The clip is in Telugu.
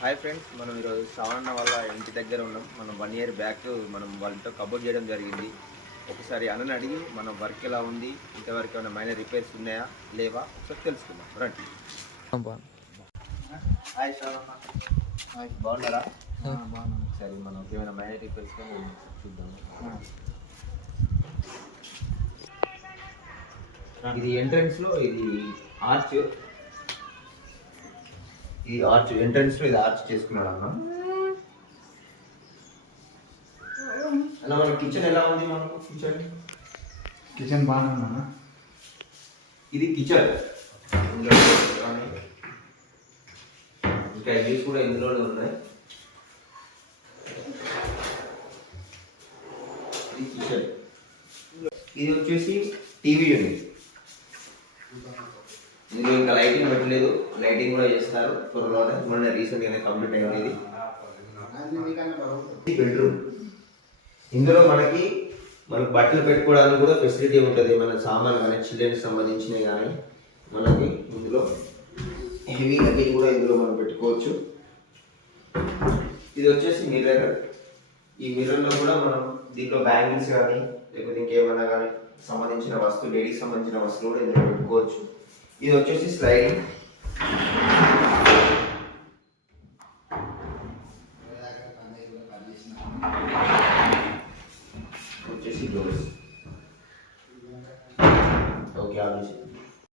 హాయ్ ఫ్రెండ్స్, మనం ఈరోజు శ్రవణ వాళ్ళ ఇంటి దగ్గర ఉన్నాం. మనం 1 year బ్యాక్ మనం వాళ్ళతో కబోర్డ్ చేయడం జరిగింది. ఒకసారి అన్నని అడిగి మనం వర్క్ ఎలా ఉంది, ఇంతవరకు ఏమైనా మైనర్ రిపేర్స్ ఉన్నాయా లేవా ఒకసారి తెలుసుకుందాం రండి. హాయ్ శ్రవణ, బాగున్నారా? బాగున్నాను. సరే, మనం ఏమైనా మైనర్ రిపేర్స్ కానీ చూద్దాము. ఇది ఎంట్రన్స్లో ఇది ఆర్చ్, ఈ ఆర్చ్ ఎంట్రన్స్ లో ఇది ఆర్చ్ చేసుకున్నాడు అన్న. మన కిచెన్ ఎలా ఉంది? మనకు కిచెన్ బాగానే ఉందన్న. ఇది కిచెన్, ఇంకా ఇవి కూడా ఇందులోనే ఉన్నాయి. ఇది కిచెన్, ఇది వచ్చేసి టీవీ యూనిట్. ఇందులో ఇంకా లైటింగ్ పెట్టలేదు, లైటింగ్ కూడా చేస్తారు త్వరలోనే. మొన్న రీసెంట్గానే కంప్లీట్ అయింది. ఇది బెడ్రూమ్. ఇందులో మనకి బట్టలు పెట్టుకోవడానికి కూడా ఫెసిలిటీ ఉంటుంది. మన సామాన్ కానీ చిల్డ్రన్కి సంబంధించినవి కానీ మనకి ఇందులో హెవీ లగేజ్ కూడా ఇందులో మనం పెట్టుకోవచ్చు. ఇది వచ్చేసి మిర్రర్. ఈ మిర్రర్లో కూడా మనం దీంట్లో బ్యాంగిల్స్ కానీ లేకపోతే ఇంకేమైనా కానీ సంబంధించిన వస్తువులు, లేడీకి సంబంధించిన వస్తువులు కూడా ఇందులో పెట్టుకోవచ్చు. ఇది వచ్చేసి స్లైడింగ్. వచ్చేసి డోర్స్.